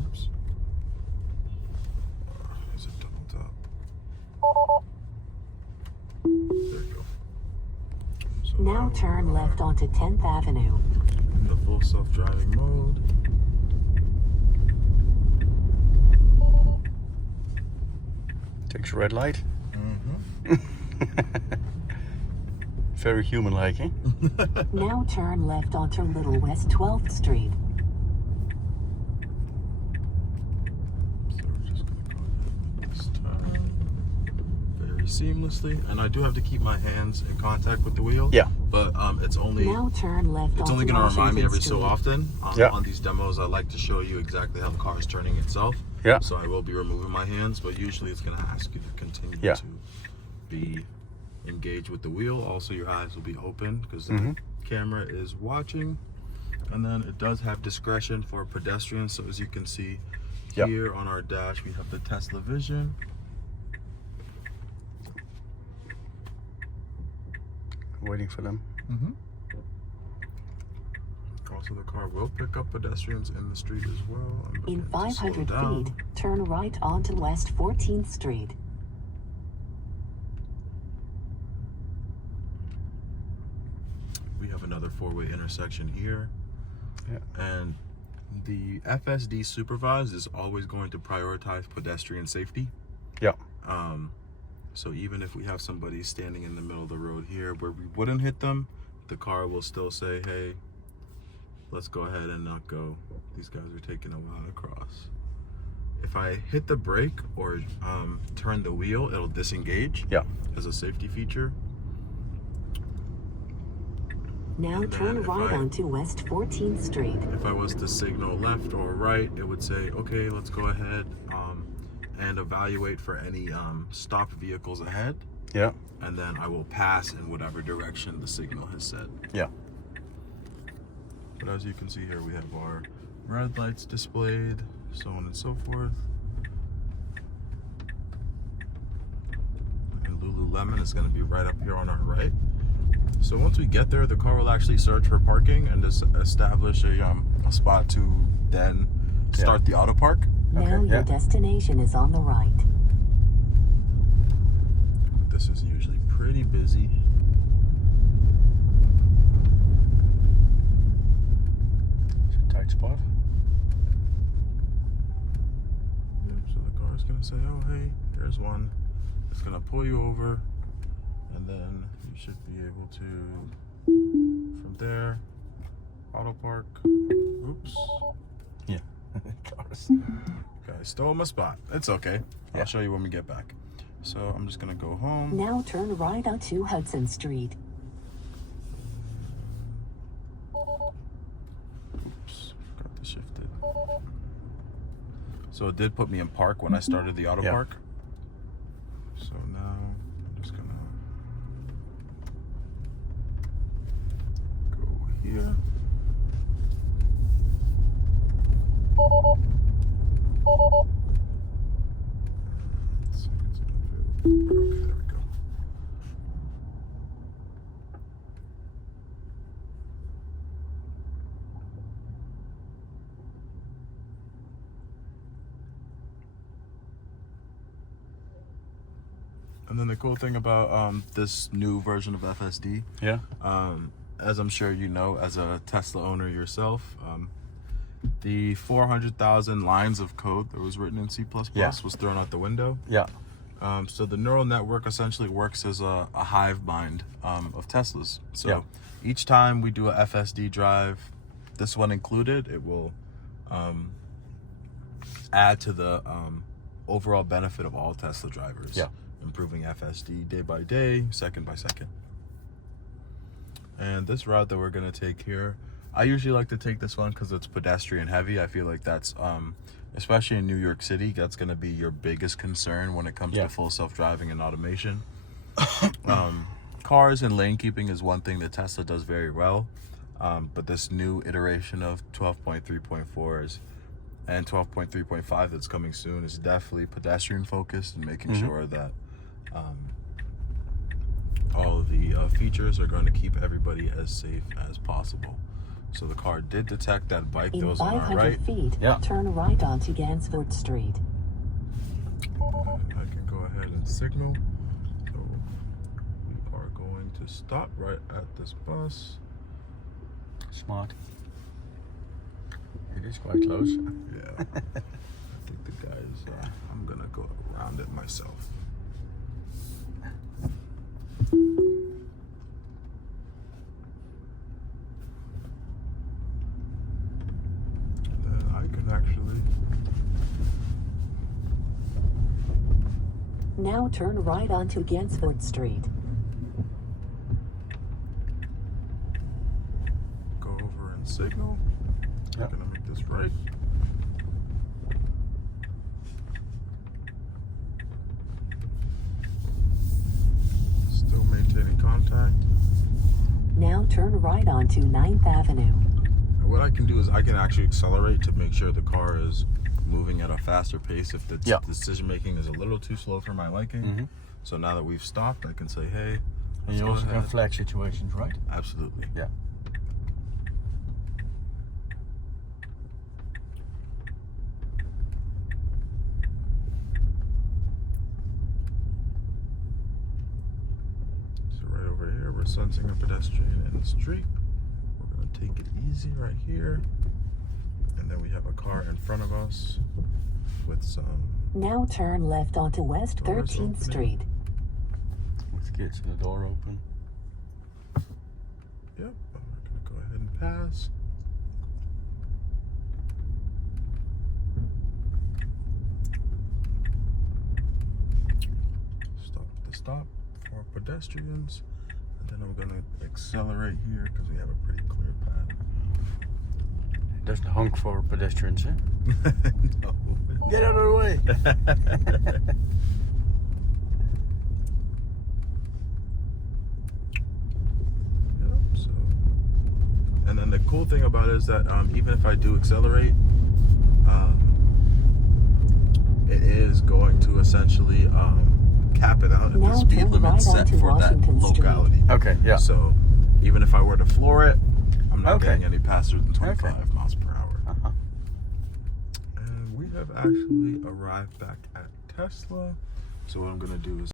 Oops. Is it double tap? There you go. So Now turn left onto 10th Avenue. In the full self-driving mode. Takes a red light. Mm-hmm. Very human-like, eh? Now turn left onto Little West 12th Street. So we're just gonna go ahead and this turn very seamlessly, and I do have to keep my hands in contact with the wheel. Yeah. But it's only Now turn left it's onto only gonna remind me Washington every Street. so often. Yeah. On these demos, I like to show you exactly how the car is turning itself. Yeah. So I will be removing my hands, but usually it's gonna ask you to continue Yeah. to be engaged with the wheel. Also, your eyes will be open because the Mhm. camera is watching. And then it does have discretion for pedestrians. So as you can see Yep. here on our dash, we have the Tesla Vision. Waiting for them. Also, the car will pick up pedestrians in the street as well. I'm In going to slow 500 down. feet, turn right onto West 14th Street. We have another four-way intersection here. Yeah. And the FSD Supervise is always going to prioritize pedestrian safety. Yeah. So even if we have somebody standing in the middle of the road here where we wouldn't hit them, the car will still say, hey, let's go ahead and not go. These guys are taking a while to cross. If I hit the brake or turn the wheel, it'll disengage. Yeah. As a safety feature. Now And then turn if right I- onto West 14th Street. If I was to signal left or right, it would say, okay, let's go ahead and evaluate for any stopped vehicles ahead. Yeah. And then I will pass in whatever direction the signal has said. Yeah. But as you can see here, we have our red lights displayed, so on and so forth. And Lululemon is going to be right up here on our right. So once we get there, the car will actually search for parking and just establish a spot to then start the auto park. Now Okay, your yeah. destination is on the right. This is usually pretty busy. It's a tight spot. Yep, so the car is going to say, oh, hey, there's one. It's going to pull you over, and then you should be able to, from there, auto park. Oops. Yeah. Cars. Guys, stole my spot. It's okay. Yeah. I'll show you when we get back. So I'm just going to go home. Now turn right onto Hudson Street. Oops, forgot to shift it. So it did put me in park when I started the auto Yeah. park. So now I'm just gonna go here. Let's see if it's gonna do- Okay, there we go. And then the cool thing about this new version of FSD, Yeah. as I'm sure you know, as a Tesla owner yourself, the 400,000 lines of code that was written in C++ Yeah. was thrown out the window. Yeah. So the neural network essentially works as a hive mind of Teslas. So Yeah. each time we do a FSD drive, this one included, it will add to the overall benefit of all Tesla drivers. Yeah. Improving FSD day by day, second by second. And this route that we're going to take here, I usually like to take this one because it's pedestrian heavy. I feel like that's, especially in New York City, that's going to be your biggest concern when it comes Yeah. to full self-driving and automation. Cars and lane keeping is one thing that Tesla does very well. But this new iteration of 12.3.4 and 12.3.5 that's coming soon is definitely pedestrian focused and making sure that all of the features are going to keep everybody as safe as possible. So the car did detect that bike that In was on our 500 right. feet, Yeah. turn right onto Gansford Street. I can go ahead and signal. So we are going to stop right at this bus. Smart. It is quite close. Yeah. I think the guys, I'm gonna go around it myself. And then I can actually, Now turn right onto Gansford Street. go over and signal. I'm Yep. gonna make this right. Still maintaining contact. Now turn right onto 9th Avenue. And what I can do is I can actually accelerate to make sure the car is moving at a faster pace if the Yeah. decision making is a little too slow for my liking. Mm-hmm. So now that we've stopped, I can say, hey, And let's you go also can ahead. flag situations, right? Absolutely. Yeah. So right over here, we're sensing a pedestrian in the street. We're gonna take it easy right here. And then we have a car in front of us with some, Now turn left onto West Doors 13th opening. Street. With kids and the door open. yep, we're gonna go ahead and pass. Stop at the stop for pedestrians. And then I'm gonna accelerate here because we have a pretty clear path. Doesn't honk for pedestrians, eh? No. Get out of the way! Yep, so. And then the cool thing about it is that even if I do accelerate, it is going to essentially cap it out at the Now speed turn limit right set onto for that Washington Street. locality. Okay, yeah. So even if I were to floor it, I'm not Okay. getting any faster than 25 Okay. miles per hour. Uh-huh. And we have actually arrived back at Tesla. So what I'm gonna do is